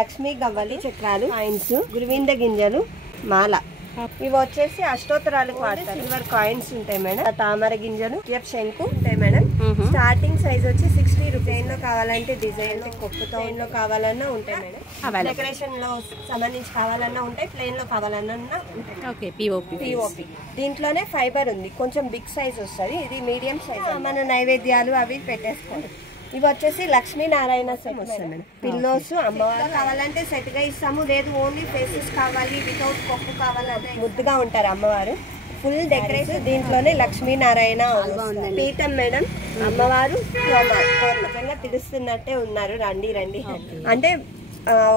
లక్ష్మీ గవ్వలి చక్రాలు, కాయిన్స్, గురువింద గింజలు, మాల. ఇవి వచ్చేసి అష్టోత్తరాలకు వాడతారు. సిల్వర్ కాయిన్స్ ఉంటాయి మేడం. తామర గింజలు, శంకు ఉంటాయి మేడం. స్టార్టింగ్ సైజ్ వచ్చి 60 రూపీస్ లో కావాలంటే డిజైన్ లో, కొప్పుతో లో కావాలన్నా ఉంటాయి మేడం. డెకరేషన్ లో సంబంధించి కావాలన్నా ఉంటాయి, ప్లెయిన్ లో కావాలన్నా ఉంటాయి. పిఓపి దీంట్లోనే ఫైబర్ ఉంది, కొంచెం బిగ్ సైజ్ వస్తుంది. ఇది మీడియం సైజ్. మన నైవేద్యాలు అవి పెట్టేసుకోండి. ఇవి వచ్చేసి లక్ష్మీనారాయణ సెట్ వస్తాయి మేడం. పిల్లోస్ అమ్మవారు కావాలంటే సెట్ గా ఇస్తాము, లేదు ఓన్లీ ఫేసెస్ కావాలి వితౌట్ కొప్పు కావాలంటే ముద్దుగా ఉంటారు అమ్మవారు. Full decoration. దీంట్లోనే లక్ష్మీనారాయణ పీఠం మేడం. అమ్మవారు నిజంగా పిలుస్తున్నట్టే ఉన్నారు, రండి రండి అంటే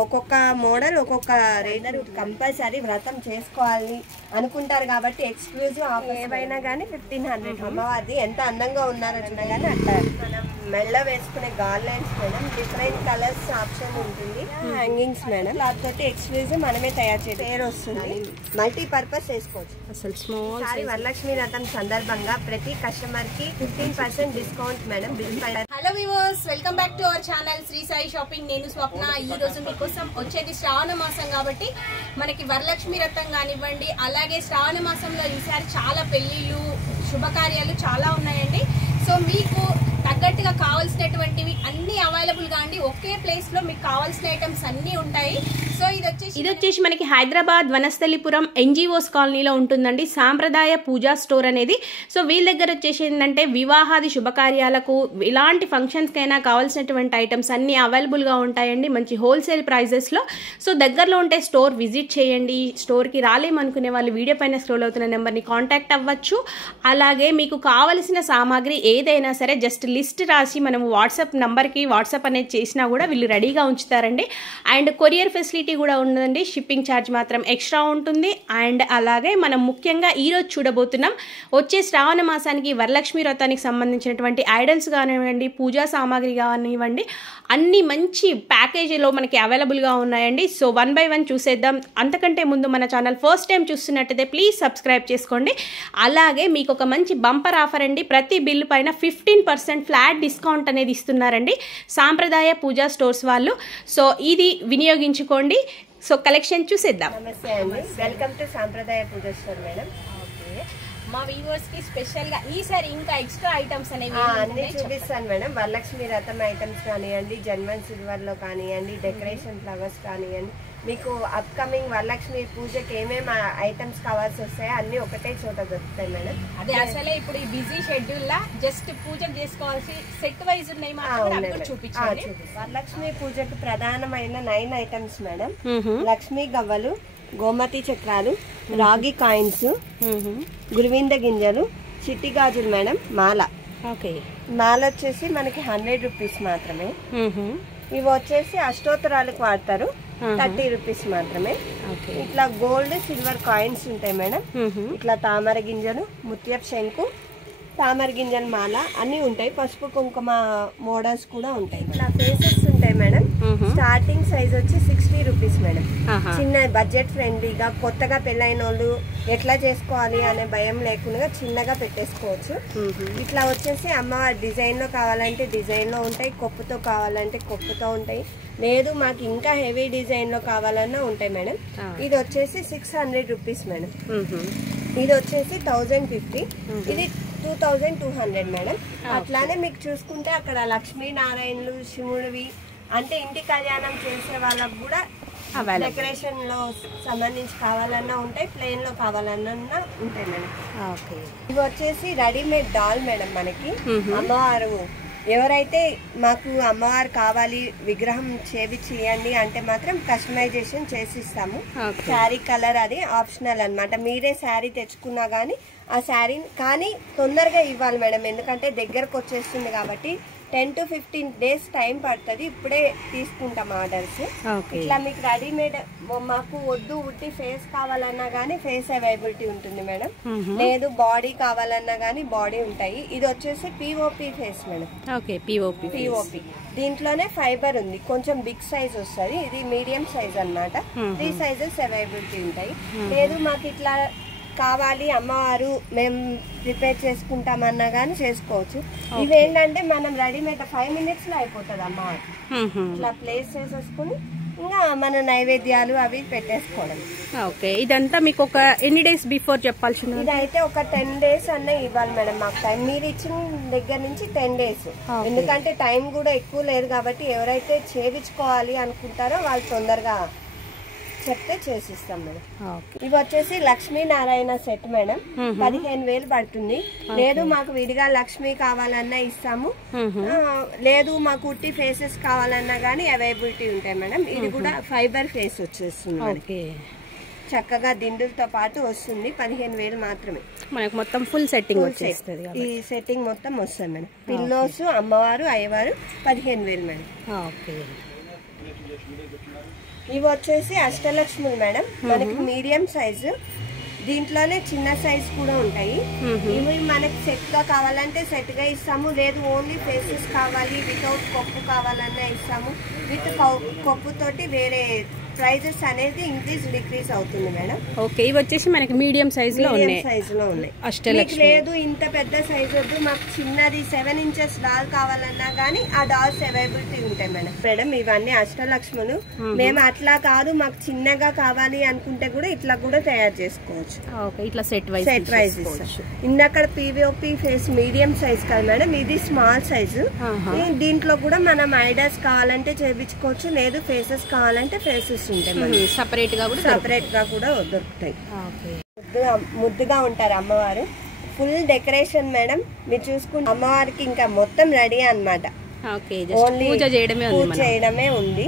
ఒక్కొక్క మోడల్ ఒక్కొక్క రేటర్ కంపల్సరీ వ్రతం చేసుకోవాలి అనుకుంటారు కాబట్టి ఎక్స్క్లూజివ్ ఆఫర్ ఏవైనా కానీ 1500. అమ్మవారిది ఎంత అందంగా ఉన్నారన్నా కానీ అట్లా మనం మెల్ల వేసుకునే garlands madam. Different colours option ఉంటుంది. Hangings madam. క్లాత్ తోటి ఎక్స్క్లూజివ్ మనమే తయారు చేసి పేరు వస్తుంది. మల్టీపర్పస్ వేసుకోవచ్చు. అసలు స్మాల్ వరలక్ష్మి వ్రతం సందర్భంగా ప్రతి కస్టమర్ కి 15% discount madam. Hello viewers, welcome back to our channel Shri Sai shopping. నేను స్వప్న. ఈ రోజు మీకోసం వచ్చేది శ్రావణ మాసం కాబట్టి మనకి వరలక్ష్మి వ్రతం కానివ్వండి, అలాగే శ్రావణ మాసంలో ఈసారి చాలా పెళ్లిళ్ళు శుభకార్యాలు చాలా ఉన్నాయండి. సో మీకు తగ్గట్టుగా కావాల్సినటువంటివి అన్ని అవైలబుల్ గా అండి. ఒకే ప్లేస్ లో మీకు కావాల్సిన ఐటమ్స్ అన్ని ఉంటాయి. సో ఇది వచ్చేసి మనకి హైదరాబాద్ వనస్థలిపురం ఎన్జిఓస్ కాలనీలో ఉంటుందండి సాంప్రదాయ పూజా స్టోర్ అనేది. సో వీళ్ళ దగ్గర వచ్చేసి ఏంటంటే వివాహాది శుభకార్యాలకు ఇలాంటి ఫంక్షన్స్కి అయినా కావాల్సినటువంటి ఐటమ్స్ అన్ని అవైలబుల్ గా ఉంటాయండి, మంచి హోల్సేల్ ప్రైజెస్ లో. సో దగ్గరలో ఉంటే స్టోర్ విజిట్ చేయండి. స్టోర్కి రాలేమనుకునే వాళ్ళు వీడియో పైన స్క్రోల్ అవుతున్న నెంబర్ని కాంటాక్ట్ అవ్వచ్చు. అలాగే మీకు కావలసిన సామాగ్రి ఏదైనా సరే జస్ట్ లిస్ట్ రాసి మనము వాట్సాప్ నంబర్కి వాట్సాప్ అనేది చేసినా కూడా వీళ్ళు రెడీగా ఉంచుతారండి. అండ్ కొరియర్ ఫెసిలిటీ కూడా ఉండదండి. షిప్పింగ్ ఛార్జ్ మాత్రం ఎక్స్ట్రా ఉంటుంది. అండ్ అలాగే మనం ముఖ్యంగా ఈరోజు చూడబోతున్నాం వచ్చే శ్రావణ మాసానికి వరలక్ష్మి వ్రతానికి సంబంధించినటువంటి ఐడల్స్ కానివ్వండి, పూజా సామాగ్రి కానివ్వండి, అన్ని మంచి ప్యాకేజీలో మనకి అవైలబుల్గా ఉన్నాయండి. సో 1 by 1 చూసేద్దాం. అంతకంటే ముందు మన ఛానల్ ఫస్ట్ టైం చూస్తున్నట్టయితే ప్లీజ్ సబ్స్క్రైబ్ చేసుకోండి. అలాగే మీకు ఒక మంచి బంపర్ ఆఫర్ అండి. ప్రతి బిల్లు పైన 15% ఫ్లాట్ డిస్కౌంట్ అనేది ఇస్తున్నారండి సాంప్రదాయ పూజా స్టోర్స్ వాళ్ళు. సో ఇది వినియోగించుకోండి. సో కలెక్షన్ చూసేద్దాం. నమస్తే అండి, వెల్కమ్ టు సాంప్రదాయ పూజా స్టోర్ మేడం. మా వ్యూవర్స్ కి స్పెషల్ గా ఈసారి ఇంకా ఎక్స్ట్రా ఐటమ్స్ అనేవి అన్ని చూపిస్తాను మేడం. వరలక్ష్మి రథం ఐటమ్స్ కానివ్వండి, జన్మన్ సిల్వర్ లో కానివ్వండి, డెకరేషన్ ఫ్లవర్స్ కానివ్వండి, మీకు అప్కమింగ్ వరలక్ష్మి పూజకి ఏమేమి ఐటమ్స్ కావాల్సి వస్తాయో అన్ని ఒకటే చోట దొరుకుతాయి మేడం. అదే అసలే ఇప్పుడు ఈ బిజీ షెడ్యూల్ లా జస్ట్ పూజ చేసుకోవాల్సి సెట్ వైజ్ ఉన్నాయి మాత్రం చూపించండి. వరలక్ష్మి పూజకు ప్రధానమైన 9 ఐటమ్స్ మేడం. లక్ష్మీ గవ్వలు, గోమతి చక్రాలు, రాగి కాయిన్స్, గురువింద గింజలు, చిట్టి గాజులు మేడం, మాల. మాల వచ్చేసి మనకి 100 రూపీస్ మాత్రమే. ఇవి వచ్చేసి అష్టోత్తరాలకు వాడతారు, 30 రూపీస్ మాత్రమే. ఇట్లా గోల్డ్ సిల్వర్ కాయిన్స్ ఉంటాయి మేడం. ఇట్లా తామర గింజలు, ముత్యపు శంకు, తామర గింజల మాల అన్ని ఉంటాయి. పసుపు కుంకుమ మోడల్స్ కూడా ఉంటాయి. ఇట్లా ఫేసెస్ ఉంటాయి మేడం. స్టార్టింగ్ సైజ్ వచ్చి 60 రూపీస్ మేడం. చిన్న బడ్జెట్ ఫ్రెండ్లీగా కొత్తగా పెళ్ళైన వాళ్ళు ఎట్లా చేసుకోవాలి అనే భయం లేకుండా చిన్నగా పెట్టేసుకోవచ్చు. ఇట్లా వచ్చేసి అమ్మవారి డిజైన్ లో కావాలంటే డిజైన్ లో ఉంటాయి, కొప్పుతో కావాలంటే కొప్పుతో ఉంటాయి, లేదు మాకు ఇంకా హెవీ డిజైన్ లో కావాలన్నా ఉంటాయి మేడం. ఇది వచ్చేసి 600 రూపీస్ మేడం. ఇది వచ్చేసి 1050. ఇది 2200 మేడం. అట్లానే మీకు చూసుకుంటే అక్కడ లక్ష్మీనారాయణలు, శివుడివి అంటే ఇంటి కళ్యాణం చేసే వాళ్ళకు కూడా డెకరేషన్ లో సంబంధించి కావాలన్నా ఉంటాయి, ప్లెయిన్ లో కావాలన్నా ఉంటాయి మేడం. ఇవి వచ్చేసి రెడీమేడ్ డాల్ మేడం. మనకి అమ్మవారు ఎవరైతే మాకు అమ్మవారు కావాలి విగ్రహం చేయండి అంటే మాత్రం కస్టమైజేషన్ చేసిస్తాము. శారీ కలర్ అది ఆప్షనల్ అన్నమాట. మీరే శారీ తెచ్చుకున్నా కానీ ఆ శారీ కానీ తొందరగా ఇవ్వాలి మేడం, ఎందుకంటే దగ్గరకు వచ్చేస్తుంది కాబట్టి 10 to 15 days టైం పడుతుంది. ఇప్పుడే తీసుకుంటాం ఆర్డర్స్. ఇట్లా మీకు రెడీమేడ్ మాకు వద్దు ఉట్టి ఫేస్ కావాలన్నా కానీ ఫేస్ అవైలబిలిటీ ఉంటుంది మేడం, లేదు బాడీ కావాలన్నా కానీ బాడీ ఉంటాయి. ఇది వచ్చేసి పిఓపి ఫేస్ మేడం. పిఓపి దీంట్లోనే ఫైబర్ ఉంది, కొంచెం బిగ్ సైజ్ వస్తుంది. ఇది మీడియం సైజ్ అన్నమాట. 3 sizes అవైలబిలిటీ ఉంటాయి. లేదు మాకు ఇట్లా కావాలి అమ్మవారు మేము ప్రిపేర్ చేసుకుంటామన్నా కానీ చేసుకోవచ్చు. ఇవేంటంటే మనం రెడీమేడ్ 5 minutes లో అయిపోతుంది అమ్మవారు. ఇట్లా ప్లేస్ చేసేసుకుని ఇంకా మన నైవేద్యాలు అవి పెట్టేసుకోవడం. ఓకే, ఇదంతా మీకు ఒక ఎన్ని డేస్ బిఫోర్ చెప్పాల్సింది? ఇదైతే ఒక 10 days అన్న ఇవ్వాలి మేడం మాకు టైం. మీరు ఇచ్చిన దగ్గర నుంచి 10 days, ఎందుకంటే టైం కూడా ఎక్కువ లేదు కాబట్టి ఎవరైతే చేయించుకోవాలి అనుకుంటారో వాళ్ళు తొందరగా చెప్తే చేసిస్తాం మేడం. ఇవి వచ్చేసి లక్ష్మీనారాయణ సెట్ మేడం, 15,000 పడుతుంది. లేదు మాకు విడిగా లక్ష్మి కావాలన్నా ఇస్తాము, లేదు మాకు ఉట్టి ఫేసెస్ కావాలన్నా గానీ అవైలబిలిటీ ఉంటాయి మేడం. ఇది కూడా ఫైబర్ ఫేస్ వచ్చేస్తుంది, చక్కగా దిండులతో పాటు వస్తుంది. 15,000 మాత్రమే మనకు మొత్తం ఫుల్ సెట్టింగ్ వచ్చేస్తుంది. ఈ సెట్టింగ్ మొత్తం వస్తుంది మేడం. పిల్లోస్, అమ్మవారు, అయ్యవారు 15,000 మేడం. ఓకే, ఇవి వచ్చేసి అష్టలక్ష్ములు మేడం, మనకి మీడియం సైజు, దీంట్లోనే చిన్న సైజ్ కూడా ఉంటాయి. ఇవి మనకి సెట్ గా కావాలంటే సెట్ గా ఇస్తాము, లేదు ఓన్లీ ఫేసెస్ కావాలి వితౌట్ కొప్పు కావాలన్నా ఇస్తాము. విత్ కొప్పు తోటి వేరే ప్రైజెస్ అనేది ఇంక్రీజ్ డిక్రీజ్ అవుతుంది మేడం. ఓకే, ఇవి వచ్చేసి మనకి మీడియం సైజ్ లో ఉన్నాయి. అష్టలక్ష్మి లేదు ఇంత పెద్ద సైజ్ వద్దు మాకు చిన్నది 7 inches డాల్ కావాలన్నా గానీ ఆ డాల్స్ అవైలబిలిటీ ఉంటాయి మేడం. మేడం ఇవన్నీ అష్టలక్ష్ములు. మేము అట్లా కాదు మాకు చిన్నగా కావాలి అనుకుంటే కూడా ఇట్లా కూడా తయారు చేసుకోవచ్చు. ఇట్లా సెట్ వైజ్ ఇందక్కడ పీవీఓపీ ఫేస్ మీడియం సైజ్ కదా మేడం, ఇది స్మాల్ సైజు. దీంట్లో కూడా మనం ఐడాస్ కావాలంటే చేయించుకోవచ్చు, లేదు ఫేసెస్ కావాలంటే ఫేసెస్ సపరేట్ గా కూడా దొరుకుతాయి. ముద్దుగా ఉంటారు అమ్మవారు. ఫుల్ డెకరేషన్ మేడం, మీరు చూసుకుంటే అమ్మవారికి ఇంకా మొత్తం రెడీ అన్నమాట. పూజ చేయడమే ఉంది.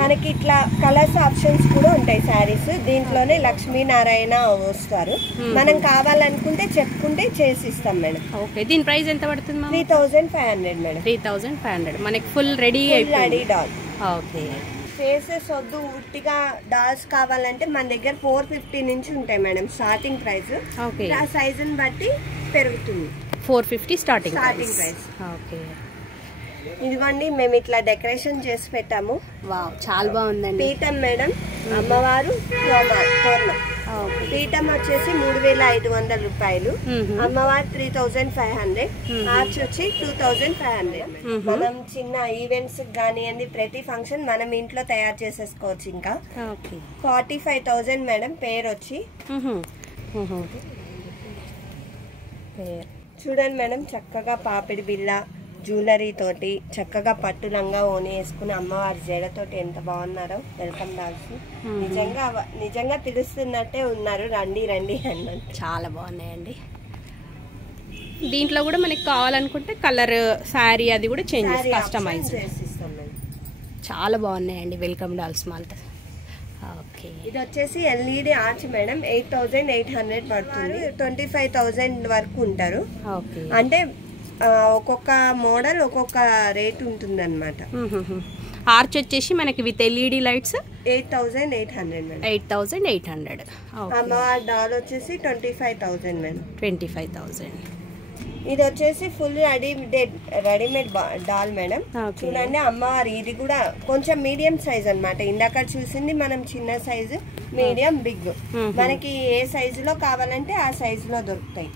మనకి ఇట్లా కలర్స్ ఆప్షన్స్ కూడా ఉంటాయి శారీస్. దీంట్లోనే లక్ష్మీనారాయణ వస్తారు. మనం కావాలనుకుంటే చెప్పుకుంటే చేసిస్తాం మేడం. ఓకే, దీని ప్రైస్ ఎంత పడుతుంది? 3,500 మేడం. 3,500 మనకి full ready doll. Okay, faces వద్దు ఉట్టిగా డాల్స్ కావాలంటే మన దగ్గర 450 నుంచి ఉంటాయి మేడం స్టార్టింగ్ ప్రైస్. ఆ సైజుని బట్టి పెరుగుతుంది. 450 స్టార్టింగ్ ప్రైస్. ఓకే, ఇదిగోండి మేము ఇట్లా డెకరేషన్ చేసి పెట్టాము. వావ్, చాలా బాగుందండి. పీఠం మేడం, అమ్మవారు తోరణం. పీఠం వచ్చేసి 3,500 రూపాయలు, అమ్మవారు 3,500, ఆర్చ్ వచ్చి 2,500. మనం చిన్న ఈవెంట్స్ కానివ్వండి, ప్రతి ఫంక్షన్ మనం ఇంట్లో తయారు చేసేసుకోవచ్చు. ఇంకా 45,000 మేడం. పేరు వచ్చి చూడండి మేడం, చక్కగా పాపిడి బిళ్ళ జ్యువెలరీ తోటి చక్కగా పట్టు లంగా ఓని వేసుకుని అమ్మవారి జడతోటి ఎంత బాగున్నారో. వెల్కమ్ డాల్స్ నిజంగా తెలుస్తున్నట్టే ఉన్నారు. రండి రండి అన్నట్టు చాలా బాగున్నాయండి. దీంట్లో కూడా మనకి కావాలనుకుంటే కలర్ శారీ అది కూడా చేంజ్ కస్టమైజ్ చేసిస్తాం. చాలా బాగున్నాయండి వెల్కమ్ డాల్స్ మాల్ట్. ఓకే, ఇది వచ్చేసి ఎల్ఈడి ఆర్చ్ మేడం, 8,800 పడుతుంది. 25,000 వరకు ఉంటారు. అంటే ఒక్కొక్క మోడల్ ఒక్కొక్క రేట్ ఉంటుంది అనమాట. ఆర్చ్ వచ్చేసి మనకి విత్ ఎల్ఈడి లైట్స్ 8,800 మేడం. 8,800. అమ్మవారి డాల్ వచ్చేసి 25,000 మేడం. 25,000. ఇది వచ్చేసి ఫుల్ రెడీమేడ్ డాల్ మేడం. చూడండి అమ్మవారి ఇది కూడా కొంచెం మీడియం సైజ్ అన్నమాట. ఇందాక చూసింది మనం చిన్న సైజు, మీడియం, బిగ్. మనకి ఏ సైజులో కావాలంటే ఆ సైజులో దొరుకుతాయి.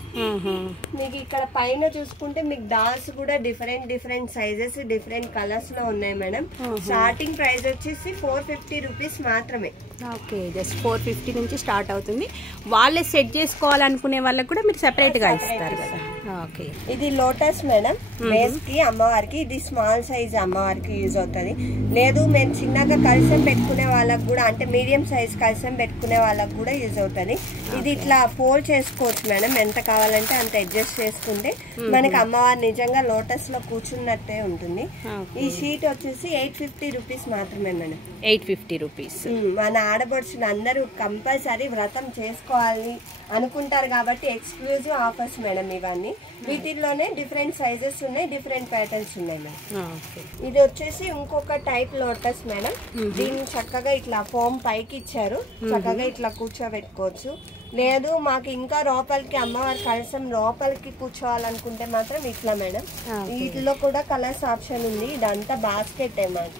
మీకు ఇక్కడ పైన చూసుకుంటే మీకు డాల్స్ కూడా డిఫరెంట్ సైజెస్ డిఫరెంట్ కలర్స్ లో ఉన్నాయి మేడం. స్టార్టింగ్ ప్రైస్ వచ్చేసి 450 రూపీస్ మాత్రమే. ఓకే, జస్ట్ 450 నుంచి స్టార్ట్ అవుతుంది. వాళ్ళే సెట్ చేసుకోవాలనుకునే వాళ్ళకి కూడా మీరు సెపరేట్ గా ఇస్తారు కదా. ఓకే, ఇది లోటస్ మేడం, బేస్ కి అమ్మవారికి. ఇది స్మాల్ సైజ్ అమ్మవారికి యూజ్ అవుతుంది. లేదు మేము చిన్నగా కలసం పెట్టుకునే వాళ్ళకి కూడా, అంటే మీడియం సైజ్ కలసం పెట్టుకునే వాళ్ళకి కూడా యూజ్ అవుతుంది. ఇది ఇట్లా ఫోల్డ్ చేసుకోవచ్చు మేడం, ఎంత కావాలంటే అంత అడ్జస్ట్ చేసుకుంటే మనకి అమ్మవారు నిజంగా లోటస్ లో కూర్చున్నట్టే ఉంటుంది. ఈ షీట్ వచ్చేసి 850 రూపీస్ మాత్రమే మేడం. 850 రూపీస్. మన ఆడపడుచులు అందరూ కంపల్సరీ వ్రతం చేసుకోవాలి అనుకుంటారు కాబట్టి ఎక్స్క్లూజివ్ ఆఫర్స్ మేడం ఇవన్నీ. వీటిల్లోనే డిఫరెంట్ సైజెస్ ఉన్నాయి, డిఫరెంట్ ప్యాటర్న్స్ ఉన్నాయి మేడం. ఇది వచ్చేసి ఇంకొక టైప్ లోటస్ మేడం. దీన్ని చక్కగా ఇట్లా ఫోమ్ పైకి ఇచ్చారు, చక్కగా ఇట్లా కూర్చోబెట్టుకోవచ్చు. లేదు మాకు ఇంకా లోపలికి అమ్మవారి కలసం లోపలికి కూర్చోవాలనుకుంటే మాత్రం ఇట్లా మేడం. వీటిలో కూడా కలర్స్ ఆప్షన్ ఉంది. ఇదంతా బాస్కెట్ మాకు.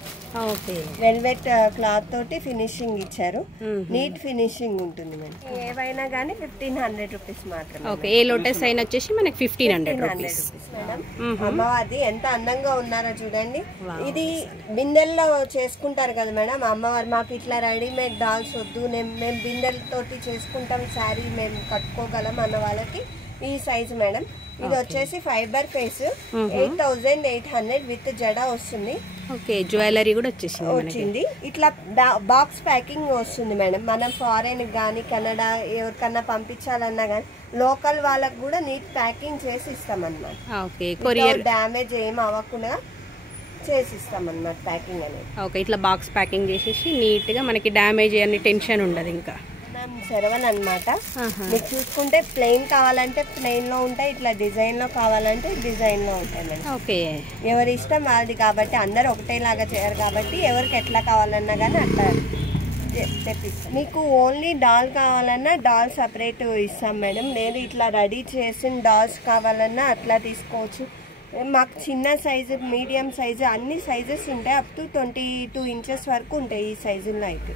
వెల్వెట్ క్లాత్ తోటి ఫినిషింగ్ ఇచ్చారు. నీట్ ఫినిషింగ్ ఉంటుంది మేడం. ఏవైనా కానీ 1500 రూపీస్ మాత్రమే. ఏ లోటస్ అయినా వచ్చేసి మనకి 1500 రూపీస్ మేడం. అమ్మవారి ఎంత అందంగా ఉన్నారో చూడండి. ఇది బిందెల్లో చేసుకుంటారు కదా మేడం అమ్మవారు. మాకు ఇట్లా రెడీమేడ్ డాల్స్ వద్దు, మేము బిందెలతోటి చేసుకుంటాం, శారీ మేము కట్టుకోగలం అన్న వాళ్ళకి ఈ సైజు మేడం. ఇది వచ్చేసి ఫైబర్ ఫేస్ 8800 విత్ జడ వస్తుంది. ఓకే, జ్యువెలరీ కూడా వచ్చింది. ఇట్లా బాక్స్ ప్యాకింగ్ వస్తుంది మేడం. మనం ఫారెన్ కానీ కెనడా ఎవరికన్నా పంపించాలన్నా కానీ లోకల్ వాళ్ళకు కూడా నీట్ ప్యాకింగ్ చేసి ఇస్తాం అన్నమాట. కొరియర్ డ్యామేజ్ ఏం అవ్వకుండా చేసిస్తాం అన్నమాట ప్యాకింగ్ అనేది. ఓకే, ఇట్లా బాక్స్ ప్యాకింగ్ చేసేసి నీట్ గా మనకి డ్యామేజ్ అన్ని టెన్షన్ ఉండదు. ఇంకా సెరవన్ అన్నమాట. మీరు చూసుకుంటే ప్లెయిన్ కావాలంటే ప్లెయిన్ లో ఉంటాయి, ఇట్లా డిజైన్ లో కావాలంటే డిజైన్ లో ఉంటాయి మేడం. ఓకే, ఎవరి ఇష్టం అది కాబట్టి అందరు ఒకటేలాగా చేయరు కాబట్టి ఎవరికి ఎట్లా కావాలన్నా కానీ అట్లా తెప్పిస్తాం. మీకు ఓన్లీ డాల్ కావాలన్నా డాల్ సపరేట్ ఇస్తాం మేడం. లేదు ఇట్లా రెడీ చేసిన డాల్స్ కావాలన్నా అట్లా తీసుకోవచ్చు. మాకు చిన్న సైజు, మీడియం సైజు అన్ని సైజెస్ ఉంటాయి. అప్ టు 22 ఇంచెస్ వరకు ఉంటాయి ఈ సైజుల్లో అయితే.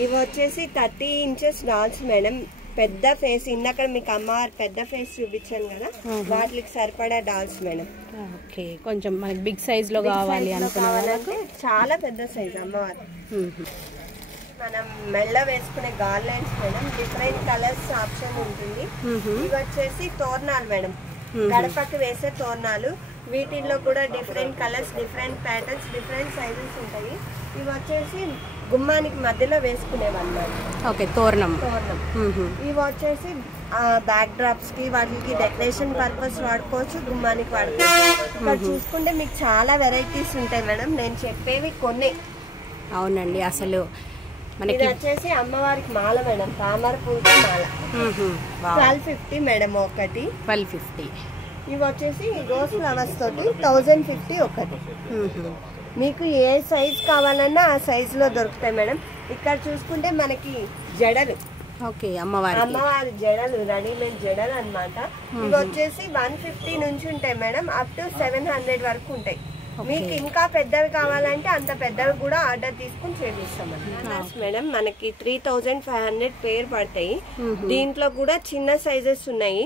ఇవి వచ్చేసి 30 ఇంచెస్ డాల్స్ మేడం. పెద్ద ఫేస్, ఇందాక మీకు అమ్మవారు పెద్ద ఫేస్ చూపించాను కదా, వాటికి సరిపడా డాల్స్ మేడం. ఓకే, కొంచెం మనకి బిగ్ సైజ్ లో కావాలంటే చాలా పెద్ద సైజ్ అమ్మవారు. మనం మెల్ల వేసుకునే garlands madam. Different colours option ఉంటుంది. ఇవి వచ్చేసి తోరణాలు మేడం, గడపకి వేసే తోరణాలు. వీటిల్లో కూడా different colours, different patterns, different sizes ఉంటాయి. ఇవి వచ్చేసి గుమ్మానికి మధ్యలో వేసుకునేవన్నమాట. ఓకే, తోరణం. ఇవి వచ్చేసి బ్యాక్ డ్రాప్స్ కి వాటికి డెకరేషన్ పర్పస్ వాడుకోవచ్చు, గుమ్మానికి వాడుకోవచ్చు. ఇక్కడ చూసుకుంటే మీకు చాలా వెరైటీస్ ఉంటాయి మేడం. నేను చెప్పేవి కొన్ని. అవునండి, అసలు ఇది వచ్చేసి అమ్మవారికి మాల మేడం, తామర పూలతో మాల. 1250 మేడం ఒకటి. 1250. ఇవి వచ్చేసి రోజ్ ఫ్లవర్స్ తోటి 1050 ఒకటి. మీకు ఏ సైజ్ కావాలన్నా ఆ సైజ్ లో దొరుకుతాయి మేడం. ఇక్కడ చూసుకుంటే మనకి జడలు. ఓకే, అమ్మవారి జడలు, రెడీమేడ్ జడలు అన్నమాట. ఇవి వచ్చేసి 150 నుంచి ఉంటాయి మేడం, అప్ టు 700 వరకు ఉంటాయి. మీకు ఇంకా పెద్దవి కావాలంటే అంత పెద్దవి కూడా ఆర్డర్ తీసుకుని చేపిస్తాం మేడం. మనకి 3500 పేరు పడతాయి. దీంట్లో కూడా చిన్న సైజెస్ ఉన్నాయి.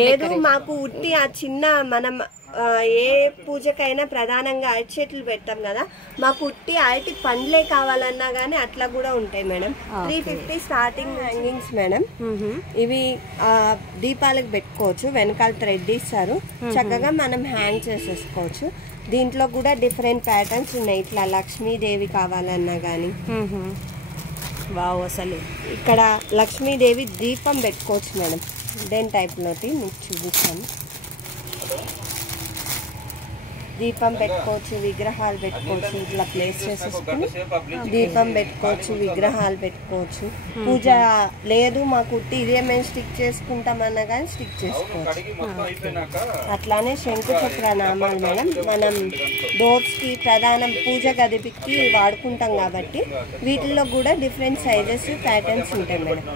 లేదు మాకు ఉట్టి ఆ చిన్న మనం ఏ పూజకైనా ప్రధానంగా అరటి చెట్లు పెట్టాం కదా, మాకు ఉట్టి అరటి పండ్లే కావాలన్నా గానీ అట్లా కూడా ఉంటాయి మేడం. 350 starting hangings madam. ఇవి దీపాలకు పెట్టుకోవచ్చు, వెనకాల థ్రెడ్ ఇస్తారు, చక్కగా మనం హ్యాంగ్ చేసేసుకోవచ్చు. దీంట్లో కూడా డిఫరెంట్ ప్యాటర్న్స్ ఉన్నాయి. ఇట్లా లక్ష్మీదేవి కావాలన్నా గానీ. వావ్, అసలు ఇక్కడ లక్ష్మీదేవి దీపం పెట్టుకోవచ్చు మేడం. డెన్ టైప్ లోటి మీకు చూపిస్తాను. దీపం పెట్టుకోవచ్చు, విగ్రహాలు పెట్టుకోవచ్చు. ఇట్లా ప్లేస్ చేసేసుకుని దీపం పెట్టుకోవచ్చు, విగ్రహాలు పెట్టుకోవచ్చు. పూజ లేదు మాకు ఉట్టి ఇదే మేము స్టిక్ చేసుకుంటామన్నా కానీ స్టిక్ చేసుకోవచ్చు. అట్లానే శంకుచక్ర నామాలు మేడం. మనం డోర్స్ కి, ప్రధాన పూజ గదికి వాడుకుంటాం కాబట్టి వీటిల్లో కూడా డిఫరెంట్ సైజెస్, ప్యాటర్న్స్ ఉంటాయి మేడం.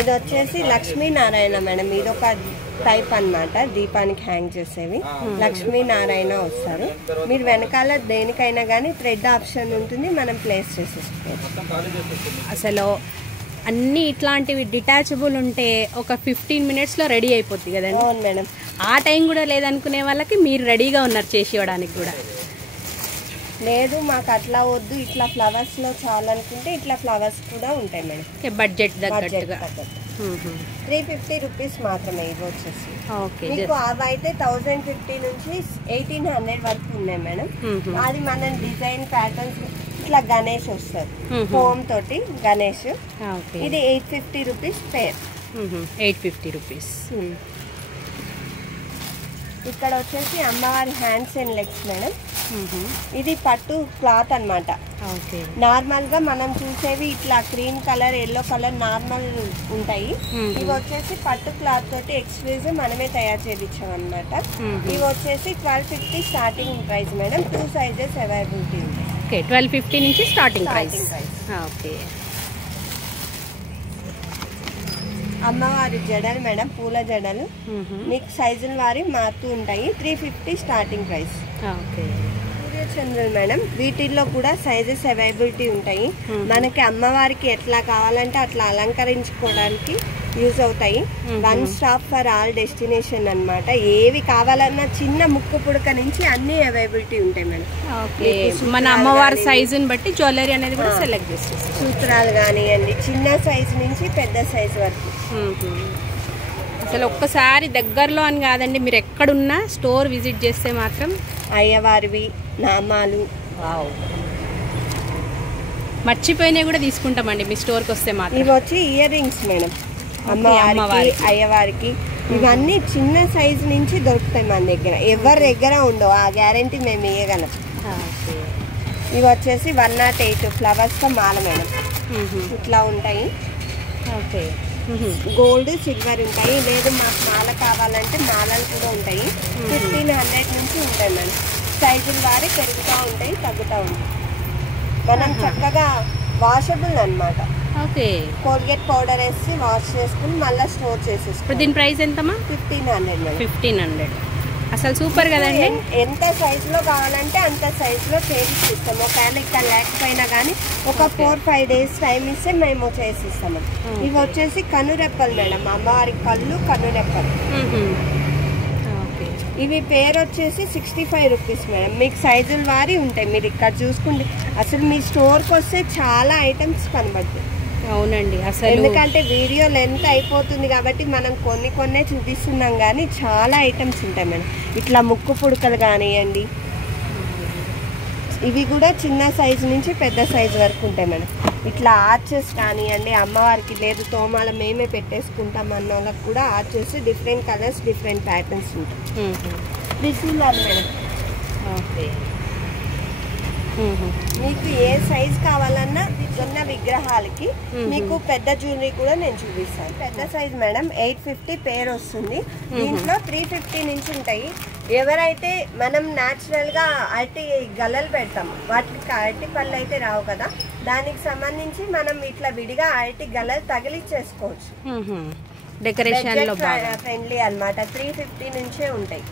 ఇది వచ్చేసి లక్ష్మీనారాయణ మేడం. ఇది ఒక టైప్ అన్నమాట, దీపానికి హ్యాంగ్ చేసేవి. లక్ష్మీనారాయణ వస్తారు. మీరు వెనకాల దేనికైనా కానీ థ్రెడ్ ఆప్షన్ ఉంటుంది, మనం ప్లేస్ చేసేసుకోవచ్చు. అసలు అన్ని ఇట్లాంటివి డిటాచబుల్ ఉంటే ఒక 15 minutes లో రెడీ అయిపోద్ది కదండి. అవును మేడం. ఆ టైం కూడా లేదనుకునే వాళ్ళకి మీరు రెడీగా ఉన్నారు చేసి ఇవ్వడానికి కూడా. లేదు మాకు అట్లా వద్దు, ఇట్లా ఫ్లవర్స్ లో చాలనుకుంటే ఇట్లా ఫ్లవర్స్ కూడా ఉంటాయి మేడం. బడ్జెట్ తగ్గట్టుగా. 350 రూపీస్ మాత్రమే. ఇవి వచ్చేసి మీకు అవి అయితే 1050 నుంచి 1800 వరకు ఉన్నాయి మేడం. అది మన డిజైన్ ప్యాటర్న్స్. ఇట్లా గణేష్ వస్తారు, హోమ్ తోటి గణేష్. ఇది 850 రూపీస్ పేర్. 850 రూపీస్. ఇక్కడ వచ్చేసి అమ్మవారి హ్యాండ్స్ అండ్ లెగ్స్ మేడం. ఇది పట్టు క్లాత్ అన్నమాట. నార్మల్ గా మనం చూసేవి ఇట్లా cream colour, yellow colour normal ఉంటాయి. ఇవి వచ్చేసి పట్టు క్లాత్ తోటి ఎక్స్క్లూజివ్ మనమే తయారు చేయించాం అన్నమాట. ఇవి వచ్చేసి 1250 starting price madam. 2 sizes availability ఉంటాయి. 1250 నుంచి స్టార్టింగ్ ప్రైస్. అమ్మవారి జడలు మేడం, పూల జడలు మీకు సైజుల వారి మారుతూ ఉంటాయి. 350 స్టార్టింగ్ ప్రైస్. సూర్యచంద్రులు మేడం, వీటిల్లో కూడా సైజెస్ అవైలబిలిటీ ఉంటాయి. మనకి అమ్మవారికి ఎట్లా కావాలంటే అట్లా అలంకరించుకోవడానికి యూజ్ అవుతాయి. One stop for all destination అన్నమాట. ఏవి కావాలన్నా చిన్న ముక్కు పుడక నుంచి అన్ని అవైలబిలిటీ ఉంటాయి మేడం. మన అమ్మవారి సైజుని బట్టి జ్యువెలరీ అనేది కూడా సెలెక్ట్ చేసేసి, సూత్రాలు కానివ్వండి చిన్న సైజు నుంచి పెద్ద సైజు వరకు. అసలు ఒక్కసారి దగ్గరలో అని కాదండి, మీరు ఎక్కడున్నా స్టోర్ విజిట్ చేస్తే మాత్రం అయ్యవారివి నామాలు మర్చిపోయినవి కూడా తీసుకుంటామండి మీ స్టోర్కి వస్తే మాత్రం. ఇవి వచ్చి ఇయర్ రింగ్స్ మేడం, అమ్మవారికి అయ్యవారికి. ఇవన్నీ చిన్న సైజు నుంచి దొరుకుతాయి మన దగ్గర, ఎవరి దగ్గర ఉండవు. ఆ గ్యారంటీ మేము ఇవ్వగలం. ఇవి వచ్చేసి 108 ఫ్లవర్స్తో మాల మేడం. ఇట్లా ఉంటాయి. గోల్డ్ సిల్వర్ ఉంటాయి. లేదు మాకు మాల కావాలంటే మాలలు కూడా ఉంటాయి. 1500 నుంచి ఉంటాయి మేడం. సైజుల వారి పెరుగుతూ ఉంటాయి, తగ్గుతూ ఉంటాయి. మనం చక్కగా వాషబుల్ అన్నమాట. కోల్గేట్ పౌడర్ వేసి వాష్ చేసుకుని మళ్ళీ స్టోర్ చేసేస్తాం. దీని ప్రైస్ ఎంతమ్మా? 1500 మేడం. 1500 అసలు సూపర్ కదండి. ఎంత సైజులో కావాలంటే అంత సైజులో చేసిస్తాము. ఒకవేళ ఇక్కడ లేకపోయినా కానీ ఒక 4-5 days టైం ఇస్తే మేము చేసిస్తాము. ఇవి వచ్చేసి కనురెప్పలు మేడం, అమ్మవారి కళ్ళు కనురెప్పలు. ఇవి పేరు వచ్చేసి 65 రూపీస్ మేడం. మీకు సైజుల వారి ఉంటాయి. మీరు ఇక్కడ చూసుకుంటే అసలు మీ స్టోర్కి వస్తే చాలా ఐటమ్స్ కనబడుతుంది. అవునండి, అసలు ఎందుకంటే వీడియో లెంత్ అయిపోతుంది కాబట్టి మనం కొన్నే చూపిస్తున్నాం, కానీ చాలా ఐటమ్స్ ఉంటాయి మేడం. ఇట్లా ముక్కు పుడకలు కానివ్వండి, ఇవి కూడా చిన్న సైజు నుంచి పెద్ద సైజు వరకు ఉంటాయి మేడం. ఇట్లా ఆర్చెస్ కానివ్వండి, అమ్మవారికి లేదు తోమాల మేమే పెట్టేసుకుంటాం అన్న వాళ్ళకి కూడా arches different colours different patterns ఉంటాయి. త్రిశూలాలు మేడం. మీకు ఏ సైజ్ కావాలన్నా ఉన్న విగ్రహాలకి మీకు పెద్ద జ్యువెలరీ కూడా నేను చూపిస్తాను. పెద్ద సైజ్ మేడం 850 పేరు వస్తుంది. దీంట్లో 350 నుంచి ఉంటాయి. ఎవరైతే మనం న్యాచురల్ గా అరటి గల్లలు పెడతాం, వాటికి అరటి పళ్ళు అయితే రావు కదా, దానికి సంబంధించి మనం ఇట్లా విడిగా అరటి గల్లలు తగిలిచ్చేసుకోవచ్చు. డెకరేషన్ లో ఫ్రెండ్లీ అన్నమాట. 350 నుంచే ఉంటాయి.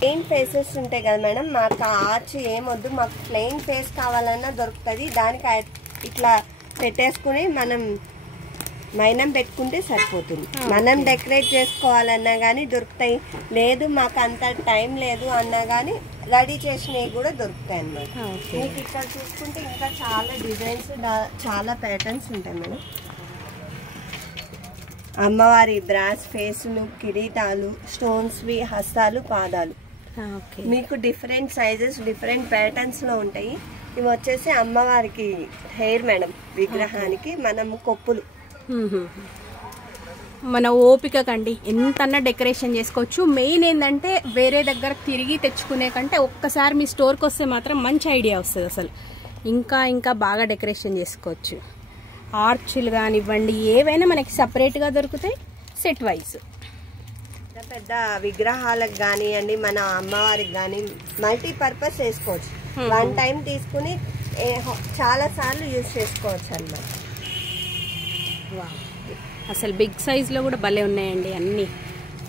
ప్లెయిన్ ఫేసెస్ ఉంటాయి కదా మేడం, మాకు ఆర్చ్ ఏమొద్దు, మాకు ప్లెయిన్ ఫేస్ కావాలన్నా దొరుకుతుంది. దానికి ఇట్లా పెట్టేసుకుని మనం మైనం పెట్టుకుంటే సరిపోతుంది. మనం డెకరేట్ చేసుకోవాలన్నా కానీ దొరుకుతాయి. లేదు మాకు అంత టైం లేదు అన్నా కానీ రెడీ చేసినవి కూడా దొరుకుతాయి అన్నమాట. మీకు ఇక్కడ చూసుకుంటే ఇంకా చాలా డిజైన్స్, చాలా ప్యాటర్న్స్ ఉంటాయి మేడం. అమ్మవారి బ్రాస్ ఫేసులు, కిరీటాలు, స్టోన్స్వి, హస్తాలు, పాదాలు మీకు డిఫరెంట్ సైజెస్ డిఫరెంట్ ప్యాటర్న్స్ లో ఉంటాయి. ఇవి వచ్చేసి అమ్మవారికి హెయిర్ మేడం, విగ్రహానికి మనం కొప్పులు. మన ఓపిక కండి ఎంతన్నా డెకరేషన్ చేసుకోవచ్చు. మెయిన్ ఏంటంటే వేరే దగ్గర తిరిగి తెచ్చుకునే కంటే ఒక్కసారి మీ స్టోర్కి వస్తే మాత్రం మంచి ఐడియా వస్తుంది. అసలు ఇంకా బాగా డెకరేషన్ చేసుకోవచ్చు. ఆర్చులు కానివ్వండి, ఏవైనా మనకి సపరేట్గా దొరుకుతాయి సెట్ వైజ్. పెద్ద విగ్రహాలకు కానివ్వండి, మన అమ్మవారికి కానీ మల్టీపర్పస్ వేసుకోవచ్చు. వన్ టైం తీసుకుని చాలా సార్లు యూజ్ చేసుకోవచ్చు అన్నమాట. అసలు బిగ్ సైజులో కూడా భలే ఉన్నాయండి అన్నీ.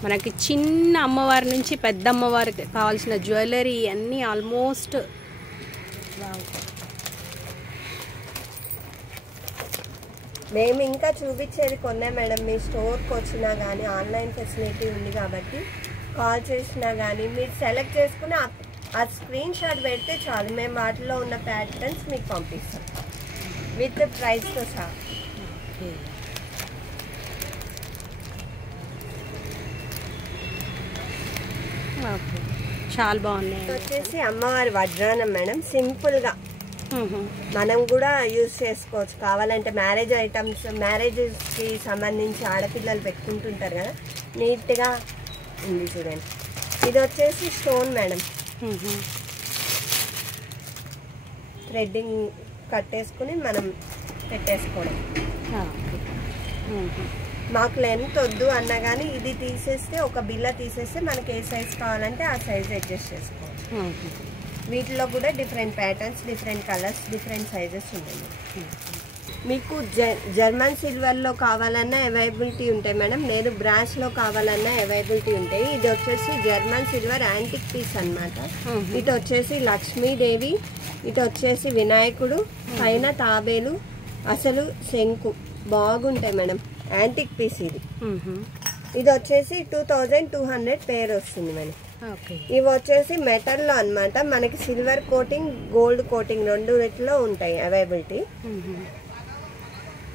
మనకి చిన్న అమ్మవారి నుంచి పెద్ద అమ్మవారికి కావాల్సిన జ్యువెలరీ అన్నీ ఆల్మోస్ట్. మేము ఇంకా చూపించేది కొన్నా మేడం. మీ స్టోర్కి వచ్చినా కానీ ఆన్లైన్ ఫెసిలిటీ ఉంది కాబట్టి కాల్ చేసినా కానీ మీరు సెలెక్ట్ చేసుకుని ఆ స్క్రీన్ షాట్ పెడితే చాలు, మేము వాటిలో ఉన్న ప్యాటర్న్స్ మీకు పంపిస్తాం విత్ ప్రైస్తో సహా. చాలా బాగున్నాయి. వచ్చేసి అమ్మవారి వడ్రానం మేడం, సింపుల్గా మనం కూడా యూజ్ చేసుకోవచ్చు. కావాలంటే మ్యారేజ్ ఐటమ్స్, మ్యారేజెస్కి సంబంధించి ఆడపిల్లలు పెట్టుకుంటుంటారు కదా, నీట్గా ఉంది చూడండి. ఇది వచ్చేసి స్టోన్ మేడం, థ్రెడ్డింగ్ కట్టేసుకుని మనం పెట్టేసుకోవడం. మాకు లెంత్ వద్దు అన్నా కానీ ఇది తీసేస్తే, ఒక బిల్ల తీసేస్తే మనకి ఏ సైజ్ కావాలంటే ఆ సైజ్ అడ్జస్ట్ చేసుకోవచ్చు. వీటిలో కూడా different patterns, different colours, different sizes ఉన్నాయి. మీకు జర్మన్ సిల్వర్లో కావాలన్నా అవైలబిలిటీ ఉంటాయి మేడం. లేదు బ్రాస్లో కావాలన్నా అవైలబిలిటీ ఉంటాయి. ఇది వచ్చేసి జర్మన్ సిల్వర్ యాంటిక్ పీస్ అన్నమాట. ఇటు వచ్చేసి లక్ష్మీదేవి, ఇటు వచ్చేసి వినాయకుడు, పైన తాబేలు, అసలు శంకు బాగుంటాయి మేడం. యాంటిక్ పీస్ ఇది. ఇది వచ్చేసి 2200 పేర్ వస్తుంది మేడం. ఇవి వచ్చేసి మెటల్లో అన్నమాట. మనకి సిల్వర్ కోటింగ్, గోల్డ్ కోటింగ్ రెండు రెట్లో ఉంటాయి అవైలబిలిటీ.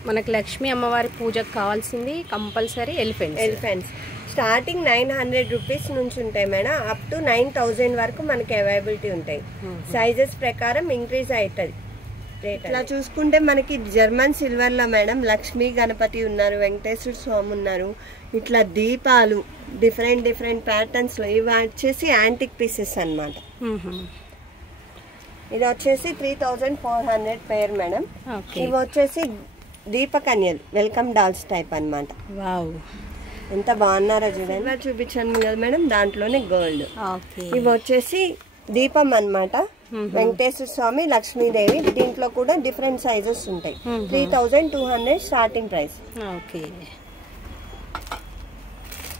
మనకి లక్ష్మీ అమ్మవారి పూజకు కావాల్సింది కంపల్సరీ ఎలిఫెంట్స్. స్టార్టింగ్ 900 రూపీస్ నుంచి ఉంటాయి మేడం. అప్ టు 9000 వరకు మనకి అవైలబిలిటీ ఉంటాయి. సైజెస్ ప్రకారం ఇంక్రీజ్ అవుతుంది. ఇట్లా చూసుకుంటే మనకి జర్మన్ సిల్వర్ లో మేడం లక్ష్మీ గణపతి ఉన్నారు, వెంకటేశ్వర స్వామి ఉన్నారు, ఇట్లా దీపాలు డిఫరెంట్ ప్యాటర్న్స్ లో. ఇవి వచ్చేసి యాంటిక్ పీసెస్ అన్నమాట. ఇది వచ్చేసి 3400 పేర్ మేడం. ఇవి వచ్చేసి దీపకన్యలు, వెల్కమ్ డాల్స్ టైప్ అన్నమాట. ఎంత బాగున్నారో చూడండి. చూపించాను కదా మేడం, దాంట్లోనే గోల్డ్. ఇవి వచ్చేసి దీపం అన్నమాట. వెంకటేశ్వర స్వామి, లక్ష్మీదేవి. దీంట్లో కూడా డిఫరెంట్ సైజెస్ ఉంటాయి. 3200 స్టార్టింగ్ ప్రైస్.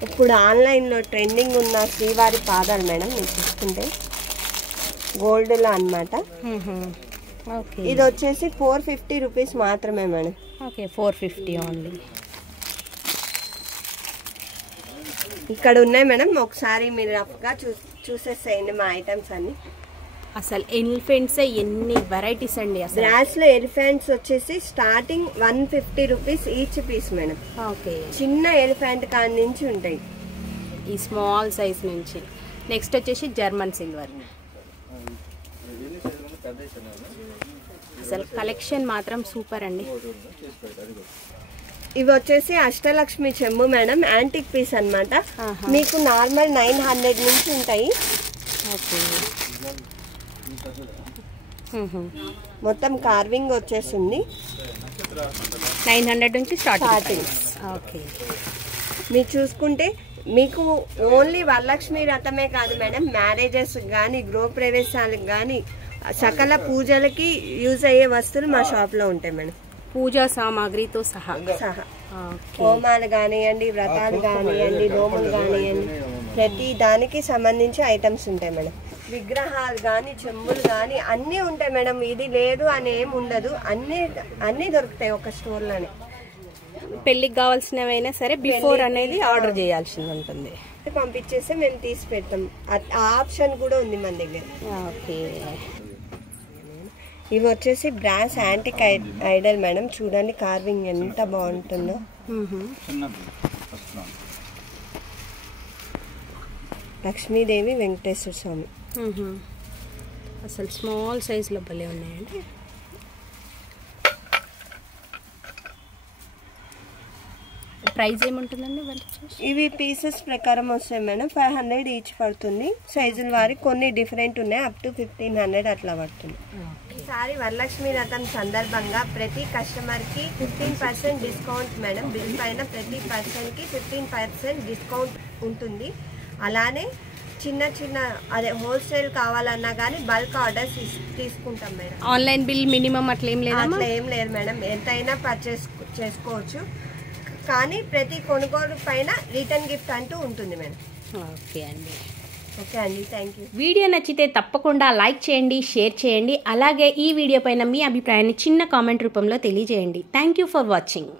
ఇప్పుడు ఆన్లైన్ లో ట్రెండింగ్ ఉన్న శ్రీవారి పాదాలు మేడం. మీరు చూసుకుంటే గోల్డ్ లో అన్నమాట. ఇది వచ్చేసి 450 రూపీస్ మాత్రమే మేడం. 450 ఓన్లీ. ఇక్కడ ఉన్నాయి మేడం, ఒకసారి మీరు రఫ్గా చూసేసేయండి మా ఐటమ్స్ అన్ని. అసలు ఎలిఫెంట్స్ ఎన్ని వెరైటీస్ అండి. అసలు బ్రాస్ లో ఎలిఫెంట్స్ వచ్చేసి starting 150 rupees each piece madam. చిన్న ఎలిఫెంట్ కాడి నుంచి ఉంటాయి, ఈ స్మాల్ సైజ్ నుంచి. నెక్స్ట్ వచ్చేసి జర్మన్ సిల్వర్. అసలు కలెక్షన్ మాత్రం సూపర్ అండి. ఇవి వచ్చేసి అష్టలక్ష్మి చెంబు మేడం, యాంటిక్ పీస్ అన్నమాట. మీకు నార్మల్ 900 నుంచి ఉంటాయి. మొత్తం కార్వింగ్ వచ్చేసింది. 900 నుంచి స్టార్టింగ్. మీరు చూసుకుంటే మీకు ఓన్లీ వరలక్ష్మి రథమే కాదు మేడం, మ్యారేజెస్ కానీ, గృహప్రవేశాలకు కానీ, సకల పూజలకి యూజ్ అయ్యే వస్తువులు మా షాప్ లో ఉంటాయి మేడం. పూజా సామాగ్రితో సహా హోమాలు కానివ్వండి, వ్రతాలు కానివ్వండి, నోములు కానివ్వండి, ప్రతి దానికి సంబంధించి ఐటమ్స్ ఉంటాయి మేడం. విగ్రహాలు కానీ, చెంబులు కానీ అన్నీ ఉంటాయి మేడం. ఇది లేదు అని ఏమి ఉండదు, అన్నీ దొరుకుతాయి ఒక స్టోర్లోనే. పెళ్ళికి కావాల్సినవైనా సరే బిఫోర్ అనేది ఆర్డర్ చేయాల్సి ఉంటుంది. పంపించేస్తే మేము తీసి పెడతాం. ఆ ఆప్షన్ కూడా ఉంది మన దగ్గర. ఇవి వచ్చేసి బ్రాస్ యాంటిక్ ఐడల్ మేడం. చూడండి కార్వింగ్ ఎంత బాగుంటుందో. లక్ష్మీదేవి, వెంకటేశ్వర స్వామి. అసలు స్మాల్ సైజ్ లో భలే ఉన్నాయండి. ప్రైస్ ఏముంటుందండి? ఇవి పీసెస్ ప్రకారం వస్తాయి మేడం. 500 ఈచ్ పడుతుంది. సైజుల వారి కొన్ని డిఫరెంట్ ఉన్నాయి. అప్ టు 1500 అట్లా పడుతుంది. ఈసారి వరలక్ష్మి రథం సందర్భంగా ప్రతి కస్టమర్ కి 15% డిస్కౌంట్ మేడం. బిల్ పైన ప్రతి పర్సన్కి 15% డిస్కౌంట్ ఉంటుంది. అలానే చిన్న అదే హోల్సేల్ కావాలన్నా కానీ బల్క్ ఆర్డర్స్ తీసుకుంటాం మేడం. ఆన్లైన్ బిల్ మినిమం అట్లా ఏం లేదు మేడం. ఎంతైనా పర్చేస్ చేసుకోవచ్చు, కానీ ప్రతి కొనుగోలు పైన రిటర్న్ గిఫ్ట్ అంటూ ఉంటుంది మేడం. ఓకే అండి, థ్యాంక్ యూ. వీడియో నచ్చితే తప్పకుండా లైక్ చేయండి, షేర్ చేయండి. అలాగే ఈ వీడియో పైన మీ అభిప్రాయాన్ని చిన్న కామెంట్ రూపంలో తెలియజేయండి. Thank you for watching.